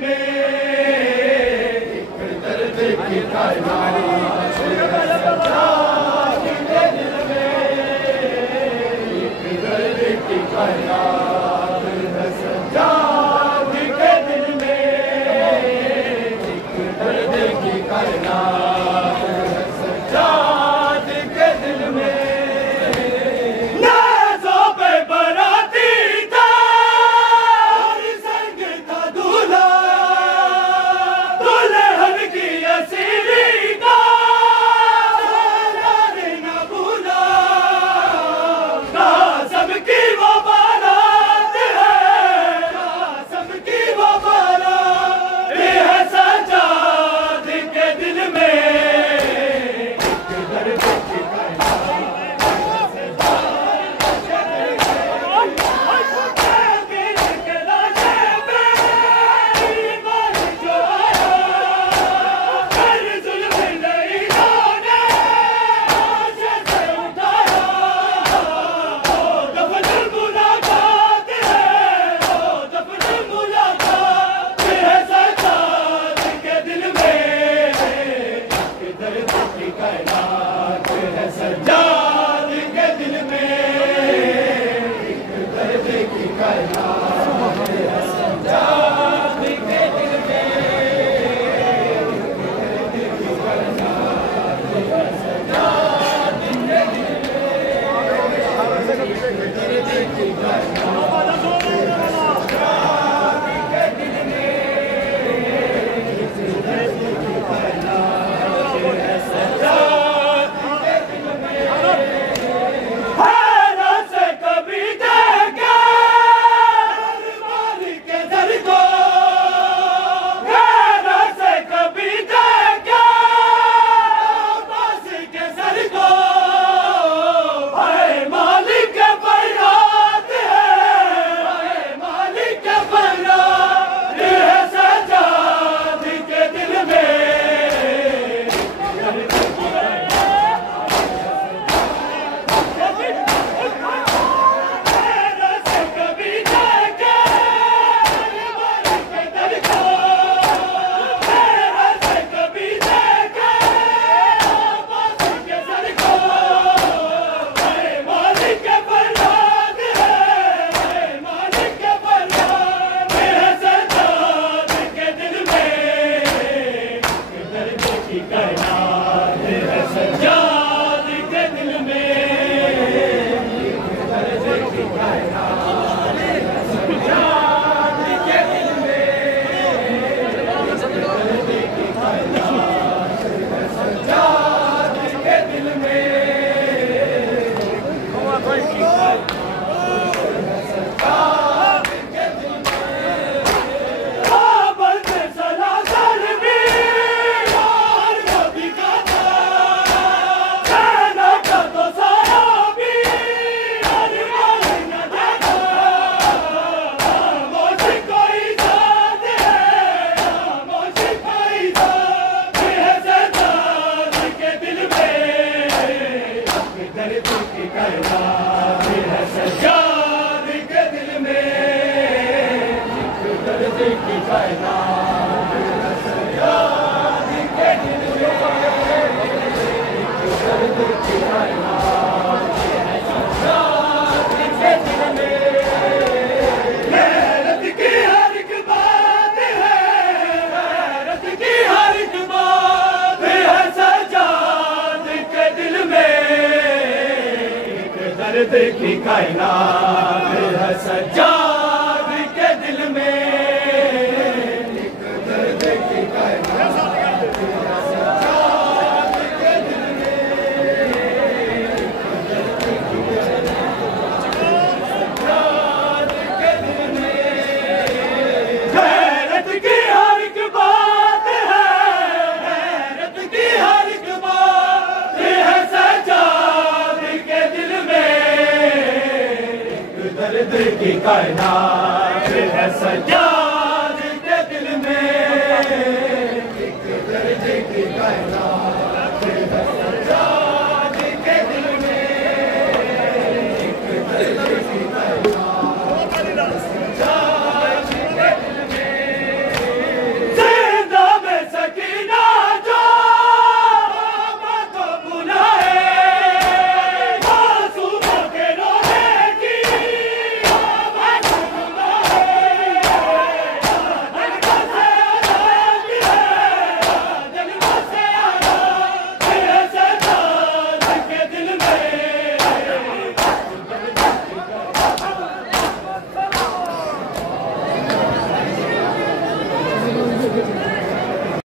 में एक दर्द की कायनात है सज्जाद के दिल में एक दर्द की कायनात है सज्जाद के दिल में एक दर्द की कायनात है सज्जाद के दिल में। दर्द की कायनात है सज्जाद के दिल में एक दर्द की कायनात है सज्जाद के दिल में सज्जाद के दिल में। गैरत की हर एक बात है, गैरत की हर एक बात है सज्जाद के दिल में दर्द की कायनात है सज्जाद।